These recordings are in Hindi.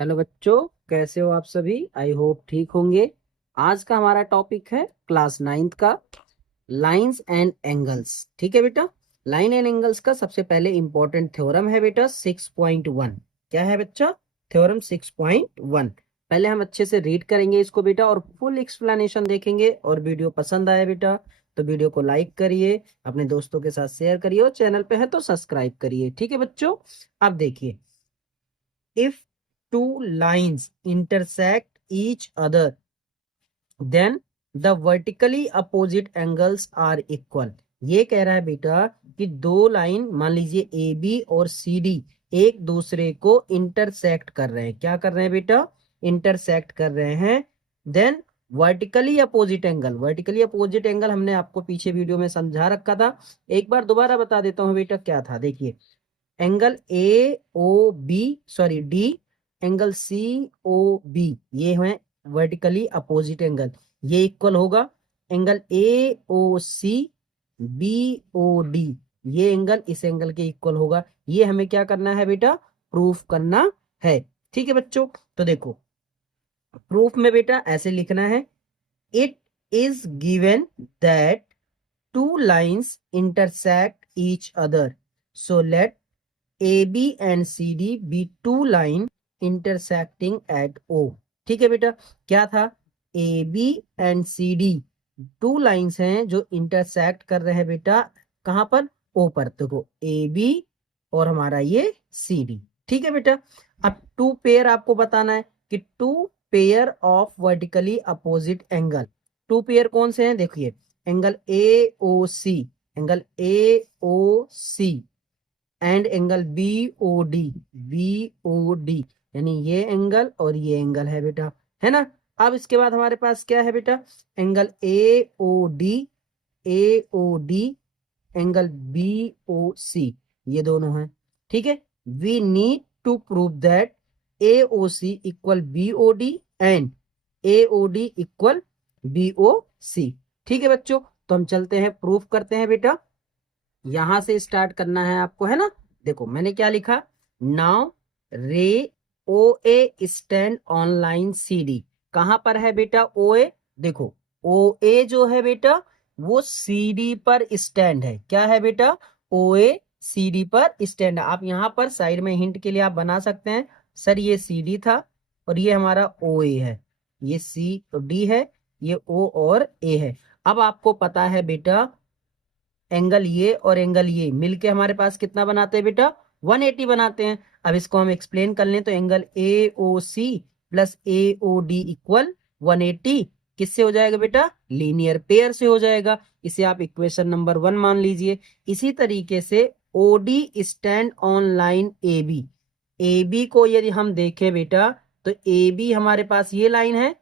हेलो बच्चों, कैसे हो आप सभी। आई होप ठीक होंगे। आज का हमारा टॉपिक है क्लास नाइन्थ का लाइंस एंड एंगल्स। ठीक है बेटा। लाइन एंड एंगल्स का सबसे पहले इंपॉर्टेंट थ्योरम है बेटा 6.1। क्या है बच्चा? थ्योरम 6.1। पहले हम अच्छे से रीड करेंगे इसको बेटा और फुल एक्सप्लेनेशन देखेंगे। और वीडियो पसंद आया बेटा तो वीडियो को लाइक करिए, अपने दोस्तों के साथ शेयर करिए और चैनल पे है तो सब्सक्राइब करिए। ठीक है बच्चों। अब देखिए, if two lines intersect each other then the vertically opposite angles are equal। ये कह रहा है बेटा कि दो लाइन मान लीजिए ए बी और सी डी एक दूसरे को इंटरसेक्ट कर रहे हैं। क्या कर रहे हैं बेटा? इंटरसेक्ट कर रहे हैं। देन वर्टिकली अपोजिट एंगल हमने आपको पीछे वीडियो में समझा रखा था। एक बार दोबारा बता देता हूँ बेटा क्या था। देखिए, angle A O B sorry D, angle C O B, ये है वर्टिकली अपोजिट एंगल। ये इक्वल होगा angle A O C B O D, ये एंगल इस एंगल के इक्वल होगा। ये हमें क्या करना है बेटा? प्रूफ करना है। ठीक है बच्चों। तो देखो, प्रूफ में बेटा ऐसे लिखना है, it is given that two lines intersect each other, so let AB and CD be two line intersecting at O। ठीक है बेटा। क्या था? AB and CD two lines हैं जो इंटरसेक्ट कर रहे हैं बेटा। कहां पर? O पर। देखो, AB और हमारा ये CD। ठीक है बेटा। अब टू पेयर आपको बताना है कि two pair of vertically opposite angle. Two pair कौन से हैं? देखिए, angle AOC, angle AOC and angle B O D यानी ये एंगल और ये एंगल है बेटा, है ना। अब इसके बाद हमारे पास क्या है बेटा? Angle A O D angle BOC, ये दोनों हैं। ठीक है। We need to prove that AOC equal BOD and AOD equal BOC। ठीक है बच्चों, तो हम चलते हैं, प्रूफ करते हैं बेटा। यहां से स्टार्ट करना है आपको, है ना। देखो मैंने क्या लिखा, now ray O A stand on line C D. कहां पर है बेटा ओ ए? देखो, ओ ए जो है बेटा वो सी डी पर स्टैंड है। क्या है बेटा? ओ ए सी डी पर स्टैंड है। आप यहां पर साइड में हिंट के लिए आप बना सकते हैं, सर ये सी डी था और ये हमारा ओ ए है, ये सी डी है, ये ओ और ए है। अब आपको पता है बेटा एंगल ये और एंगल ये मिलके हमारे पास कितना बनाते हैं बेटा? 180 बनाते हैं। अब इसको हम एक्सप्लेन कर लें तो angle A O C plus A O D equal 180 किससे हो जाएगा बेटा? लीनियर पेयर से हो जाएगा। इसे आप इक्वेशन नंबर 1 मान लीजिए। इसी तरीके से O D stand on line A B. A B को यदि हम देखें बेटा तो ए बी हमारे पास ये लाइन है,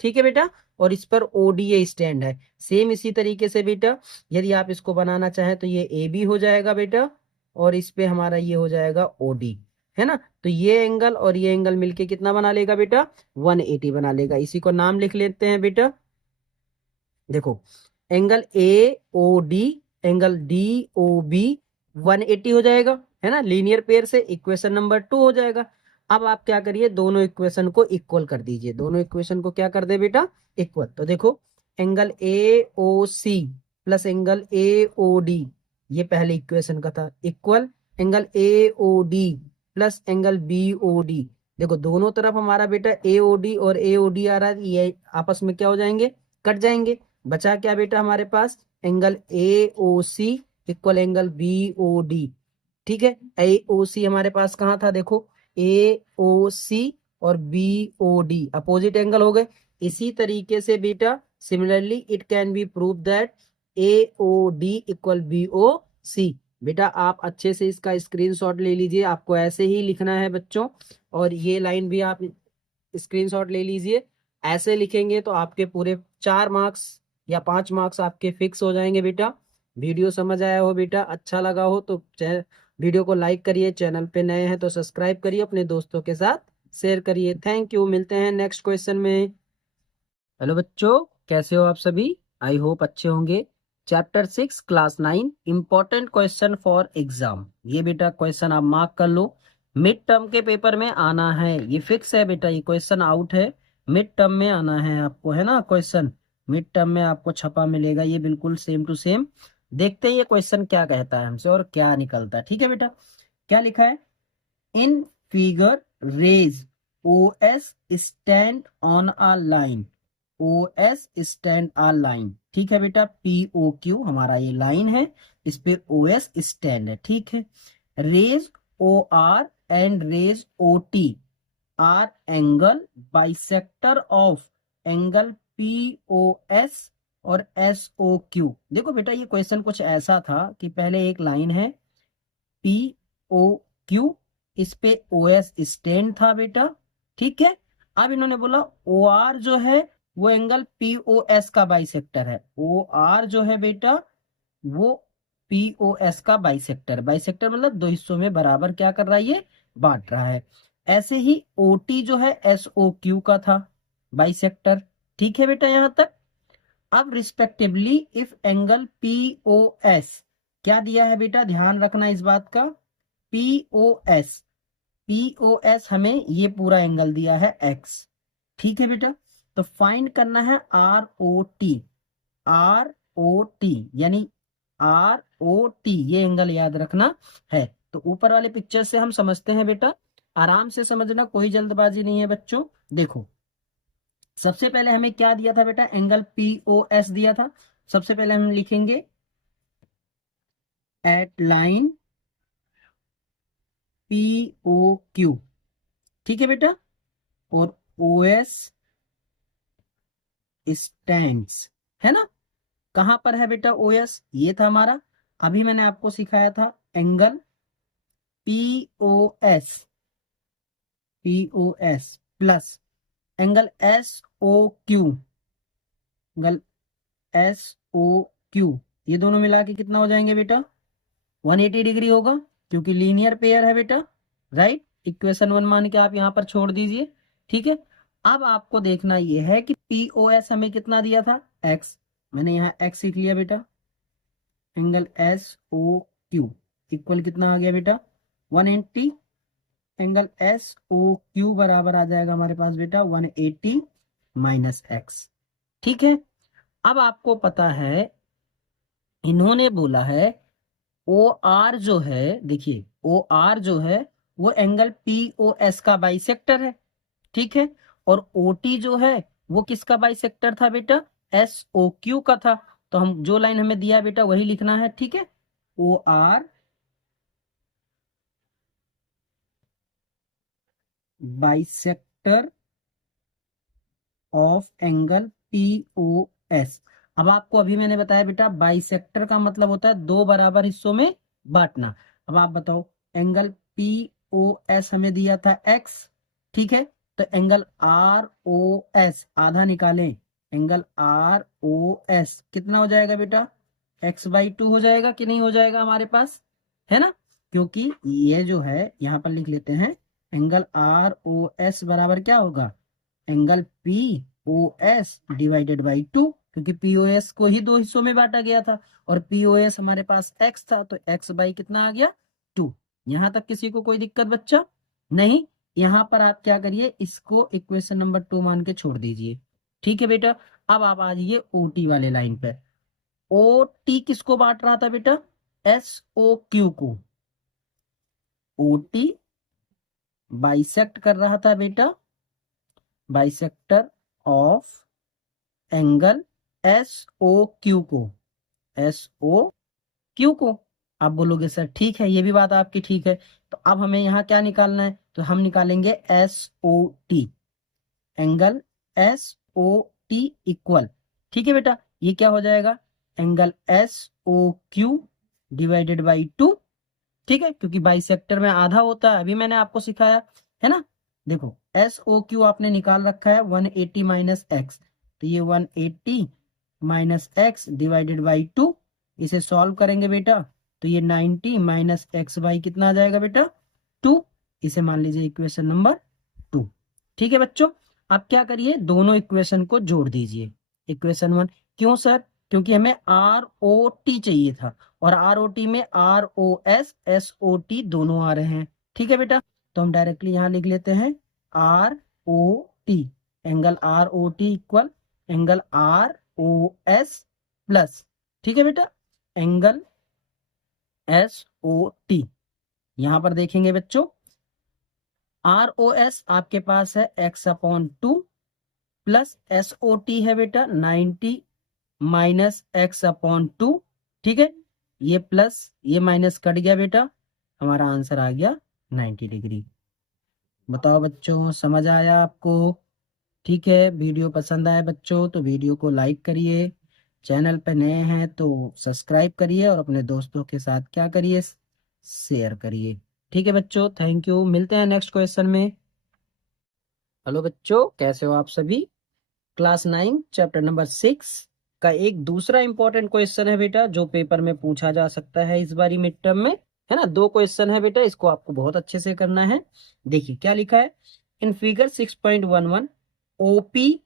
ठीक है बेटा, और इस पर ओडीए स्टैंड है। सेम इसी तरीके से बेटा यदि आप इसको बनाना चाहें तो ये ए बी हो जाएगा बेटा और इस पे हमारा ये हो जाएगा ओडी, है ना। तो ये एंगल और ये एंगल मिलके कितना बना लेगा बेटा? 180 बना लेगा। इसी को नाम लिख लेते हैं बेटा। देखो, angle A O D angle D O B 180 हो जाएगा, है ना। लीनियर पेयर से इक्वेशन नंबर 2 हो जाएगा। अब आप क्या करिए, दोनों इक्वेशन को इक्वल कर दीजिए। दोनों इक्वेशन को क्या कर दे बेटा? इक्वल। तो देखो, angle A O C plus angle A O D, ये पहले इक्वेशन का था, equal angle A O D plus angle B O D. देखो दोनों तरफ हमारा बेटा ए ओ डी और ए ओ डी आ रहा है, ये आपस में क्या हो जाएंगे? कट जाएंगे। बचा क्या बेटा हमारे पास? Angle A O C equal angle B O D. ठीक है, ए ओ सी हमारे पास कहाँ था? देखो, ए ओ सी और B O D opposite angle हो गए। इसी तरीके से बेटा similarly it can be prove that A O D equal B O C. बेटा आप अच्छे से इसका स्क्रीनशॉट ले लीजिए, आपको ऐसे ही लिखना है बच्चों। और ये लाइन भी आप स्क्रीनशॉट ले लीजिए। ऐसे लिखेंगे तो आपके पूरे 4 मार्क्स या 5 मार्क्स आपके फिक्स हो जाएंगे बेटा। वीडियो समझ आया हो बेटा, अच्छा लगा हो तो वीडियो को लाइक करिए, चैनल पे नए हैं तो सब्सक्राइब करिए, अपने दोस्तों के साथ शेयर करिए। Thank you. मिलते हैं नेक्स्ट क्वेश्चन में। हेलो बच्चों, कैसे हो आप सभी। आई होप अच्छे होंगे। Chapter 6 class 9 important question for exam. ये बेटा क्वेश्चन आप मार्क कर लो। मिड टर्म के पेपर में आना है, ये फिक्स है बेटा, ये क्वेश्चन आउट है, मिड टर्म में आना है आपको, है ना क्वेश्चन, मिड टर्म में आपको छपा मिलेगा ये बिल्कुल सेम टू सेम। देखते हैं ये क्वेश्चन क्या कहता है हमसे और क्या निकलता है। ठीक है बेटा, क्या लिखा है, in figure rays OS stand on a line, OS stand a line. ठीक है बेटा, POQ हमारा ये लाइन है, इस पे OS स्टैंड है। ठीक है, rays OR and rays OT R angle bisector of angle POS और SOQ। देखो बेटा, ये क्वेश्चन कुछ ऐसा था कि पहले एक लाइन है POQ, इस पे OS स्टैंड था बेटा। ठीक है, अब इन्होंने बोला OR जो है वो एंगल POS का बाइसेक्टर है, OR जो है बेटा वो POS का बाइसेक्टर, बाइसेक्टर मतलब दो हिस्सों में बराबर क्या कर रहा है, ये बांट रहा है। ऐसे ही OT जो है SOQ का था बाइसेक्टर। ठीक है बेटा, यहां तक। अब रिस्पेक्टिवली इफ एंगल POS, क्या दिया है बेटा, ध्यान रखना इस बात का, POS, POS हमें ये पूरा एंगल दिया है X। ठीक है बेटा, तो फाइंड करना है ROT, ROT यानी ROT, ये एंगल याद रखना है। तो ऊपर वाले पिक्चर से हम समझते हैं बेटा, आराम से समझना, कोई जल्दबाजी नहीं है बच्चों। देखो, सबसे पहले हमें क्या दिया था बेटा, एंगल POS दिया था। सबसे पहले हम लिखेंगे एट लाइन POQ। ठीक है बेटा, और OS स्टैंड्स, है ना, कहां पर है बेटा OS, ये था हमारा। अभी मैंने आपको सिखाया था angle POS plus angle SOQ, angle SOQ, ये दोनों मिला के कितना हो जाएंगे बेटा, 180 डिग्री होगा, क्योंकि लीनियर पेयर है बेटा। राइट, इक्वेशन 1 मान के आप यहां पर छोड़ दीजिए। ठीक है, अब आपको देखना यह है कि POS हमें कितना दिया था, X, मैंने यहाँ X लिख लिया बेटा, एंगल SOQ इक्वल कितना आ गया बेटा, 180, एंगल SOQ बराबर आ जाएगा हमारे पास बेटा 180 माइनस X। ठीक है, अब आपको पता है इन्होंने बोला है OR जो है, देखिए OR जो है वो एंगल POS का बाइसेक्टर है। ठीक है, और OT जो है वो किसका बाइसेक्टर था बेटा, SOQ का था। तो हम जो लाइन हमें दिया है बेटा वही लिखना है। ठीक है, OR bisector of angle POS। अब आपको अभी मैंने बताया बेटा, बाइसेक्टर का मतलब होता है दो बराबर हिस्सों में बांटना। अब आप बताओ, एंगल POS हमें दिया था X। ठीक है, तो एंगल ROS आधा निकालें, एंगल ROS कितना हो जाएगा बेटा, X/2 हो जाएगा कि नहीं हो जाएगा हमारे पास, है ना, क्योंकि ये जो है यहां पर लिख लेते हैं, एंगल ROS बराबर क्या होगा, एंगल POS डिवाइडेड बाई 2, क्योंकि POS को ही दो हिस्सों में बांटा गया था और POS हमारे पास X था, तो X बाई कितना आ गया, 2। यहां तक किसी को कोई दिक्कत बच्चा नहीं। यहां पर आप क्या करिए, इसको इक्वेशन नंबर 2 मान के छोड़ दीजिए। ठीक है बेटा, अब आप आ जाइए OT वाले लाइन पे। OT किसको बांट रहा था बेटा, SOQ को। OT बाइसेक्ट कर रहा था बेटा, बाइसेक्टर ऑफ एंगल SOQ को, SOQ को। आप बोलोगे सर ठीक है, ये भी बात आपकी ठीक है, तो अब हमें यहाँ क्या निकालना है, तो हम निकालेंगे SOT, एंगल SOT इक्वल, ठीक है बेटा, ये क्या हो जाएगा, एंगल SOQ डिवाइडेड बाई 2। ठीक है, क्योंकि बाइसेक्टर में आधा होता है, अभी मैंने आपको सिखाया है ना। देखो SOQ आपने निकाल रखा है 180 माइनस एक्स, तो ये 180 माइनस एक्स डिवाइडेड बाई 2, इसे सॉल्व करेंगे बेटा, तो ये 90 माइनस एक्स बाई कितना आ जाएगा बेटा, 2। इसे मान लीजिए इक्वेशन नंबर 2। ठीक है बच्चों, आप क्या करिए, दोनों इक्वेशन को जोड़ दीजिए, इक्वेशन 1। क्यों सर, क्योंकि हमें ROT चाहिए था और ROT में ROS SOT दोनों आ रहे हैं। ठीक है बेटा, तो हम डायरेक्टली यहाँ लिख लेते हैं R O T, angle R O T equal angle R O S plus, ठीक है बेटा, एंगल एस ओ टी। यहां पर देखेंगे बच्चों, आर ओ एस आपके पास है x/2 plus S O T है बेटा 90 माइनस x/2, ठीक है, ये प्लस ये माइनस कट गया बेटा, हमारा आंसर आ गया 90 डिग्री। बताओ बच्चों, समझ आया आपको? ठीक है, वीडियो पसंद आए बच्चों तो वीडियो को लाइक करिए, चैनल पे नए हैं तो सब्सक्राइब करिए और अपने दोस्तों के साथ क्या करिए, शेयर करिए। ठीक है बच्चों, थैंक यू, मिलते हैं नेक्स्ट क्वेश्चन में। हेलो बच्चों, कैसे हो आप सभी? क्लास 9 चैप्टर नंबर 6 का एक दूसरा इंपॉर्टेंट क्वेश्चन है बेटा, जो पेपर में पूछा जा सकता है इस बारी मिड टर्म में, है ना। 2 क्वेश्चन है बेटा, इसको आपको बहुत अच्छे से करना है। देखिए क्या लिखा है, in figure 6.11 OP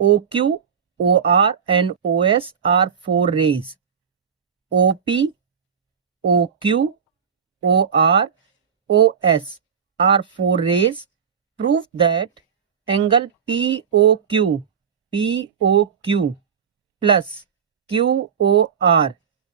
OQ O R and O S R 4 rays, OP OQ O R O S R 4 rays, prove that angle POQ plus QOR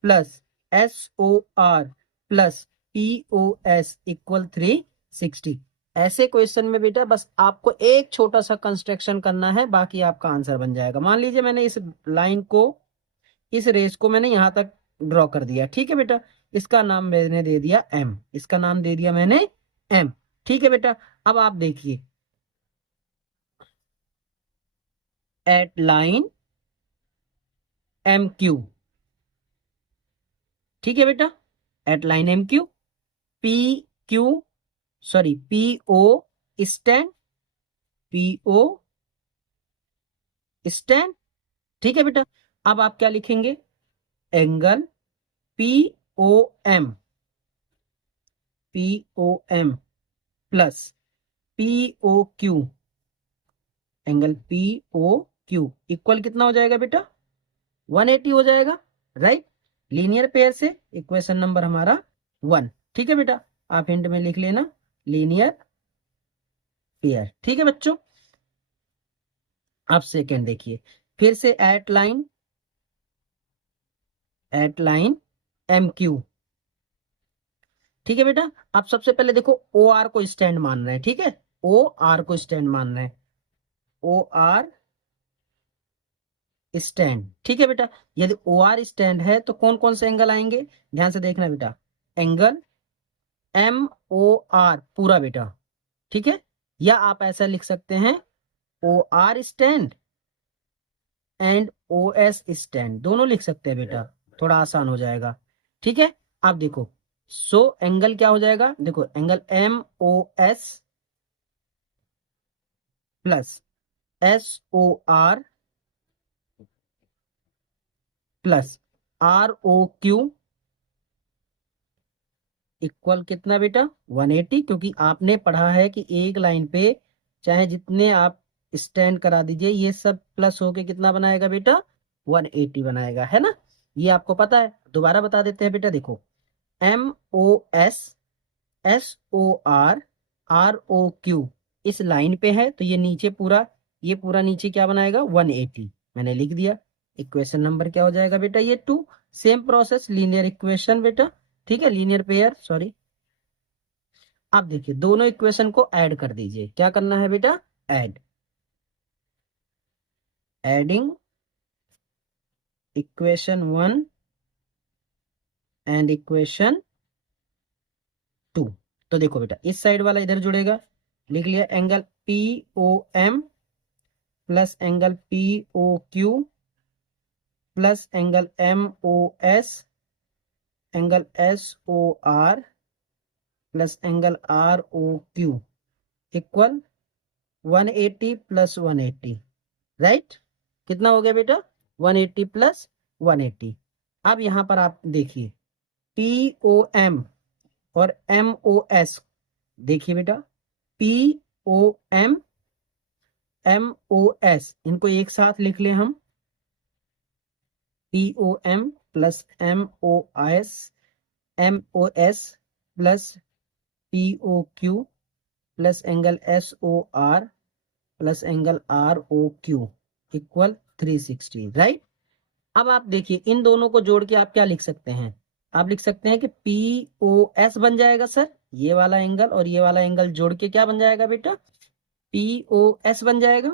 plus SOR plus POS equal 360। ऐसे क्वेश्चन में बेटा बस आपको एक छोटा सा कंस्ट्रक्शन करना है, बाकी आपका आंसर बन जाएगा। मान लीजिए मैंने इस लाइन को, इस रेस को मैंने यहां तक ड्रॉ कर दिया, ठीक है बेटा, इसका नाम मैंने दे दिया एम, इसका नाम दे दिया मैंने एम, ठीक है बेटा। अब आप देखिए, एट लाइन एम क्यू, ठीक है बेटा, at line M Q, P Q, sorry P O stand, P O stand, ठीक है बेटा। अब आप क्या लिखेंगे, angle P O M, P O M plus P O Q, angle P O Q equal कितना हो जाएगा बेटा, 180 हो जाएगा, राइट। लीनियर पेयर से इक्वेशन नंबर हमारा 1, ठीक है बेटा, आप हिंट में लिख लेना लीनियर पेयर, ठीक है बच्चों। आप सेकेंड देखिए, फिर से एट लाइन एम क्यू, ठीक है बेटा। आप सबसे पहले देखो ओ आर को स्टैंड मान रहे हैं, ठीक है, ओ आर को स्टैंड मान रहे हैं, ओ आर स्टैंड, ठीक है बेटा। यदि ओ आर स्टैंड है तो कौन कौन से एंगल आएंगे, ध्यान से देखना बेटा, एंगल एम ओ आर पूरा बेटा, ठीक है, या आप ऐसा लिख सकते हैं O R stand and O S stand, दोनों लिख सकते हैं बेटा, थोड़ा आसान हो जाएगा, ठीक है। आप देखो, सो एंगल क्या हो जाएगा, देखो angle M O S plus S O R plus R O Q equal कितना बेटा, 180, क्योंकि आपने पढ़ा है कि एक लाइन पे चाहे जितने आप स्टैंड करा दीजिए, ये सब प्लस होके कितना बनाएगा बेटा, 180 बनाएगा, है ना। ये आपको पता है, दोबारा बता देते हैं बेटा, देखो M O S, S O R, R O Q इस लाइन पे है तो ये नीचे पूरा, ये पूरा नीचे क्या बनाएगा, 180, मैंने लिख दिया। इक्वेशन नंबर क्या हो जाएगा बेटा, ये 2। सेम प्रोसेस लीनियर इक्वेशन बेटा, ठीक है, लीनियर पेयर, सॉरी। आप देखिए दोनों इक्वेशन को ऐड कर दीजिए, क्या करना है बेटा, add, adding equation 1 and equation 2। तो देखो बेटा, इस साइड वाला इधर जुड़ेगा, लिख लिया angle P O M plus angle P O Q plus angle M O S, angle S O R plus angle R O Q equal 180 plus 180, right. कितना हो गया बेटा, 180 प्लस 180। अब यहां पर आप देखिए पी ओ एम और एम ओ एस, देखिए बेटा P O M O S, इनको एक साथ लिख लें हम, P O M plus M O S plus P O Q plus angle S O R plus angle R O Q equal 360, right. अब आप देखिए इन दोनों को जोड़ के आप क्या लिख सकते हैं, आप लिख सकते हैं कि पी ओ एस बन जाएगा सर, ये वाला एंगल और ये वाला एंगल जोड़ के क्या बन जाएगा बेटा, पी ओ एस बन जाएगा,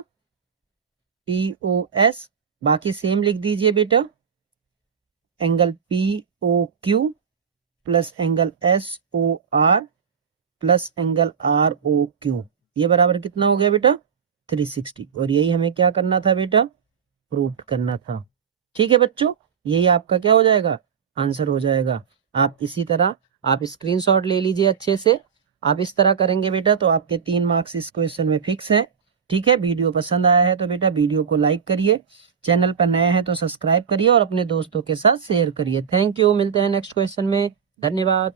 पी ओ एस। बाकी सेम लिख दीजिए बेटा, angle P O Q plus angle S O R plus angle R O Q, ये बराबर कितना हो गया बेटा 360। और यही हमें क्या करना था बेटा, प्रूव करना था। ठीक है बच्चों, यही आपका क्या हो जाएगा, आंसर हो जाएगा। आप इसी तरह आप स्क्रीनशॉट ले लीजिए अच्छे से, आप इस तरह करेंगे बेटा तो आपके 3 मार्क्स इस क्वेश्चन में फिक्स है। ठीक है, वीडियो पसंद आया है तो बेटा वीडियो को लाइक करिए, चैनल पर नए हैं तो सब्सक्राइब करिए और अपने दोस्तों के साथ शेयर करिए। थैंक यू, मिलते हैं नेक्स्ट क्वेश्चन में, धन्यवाद।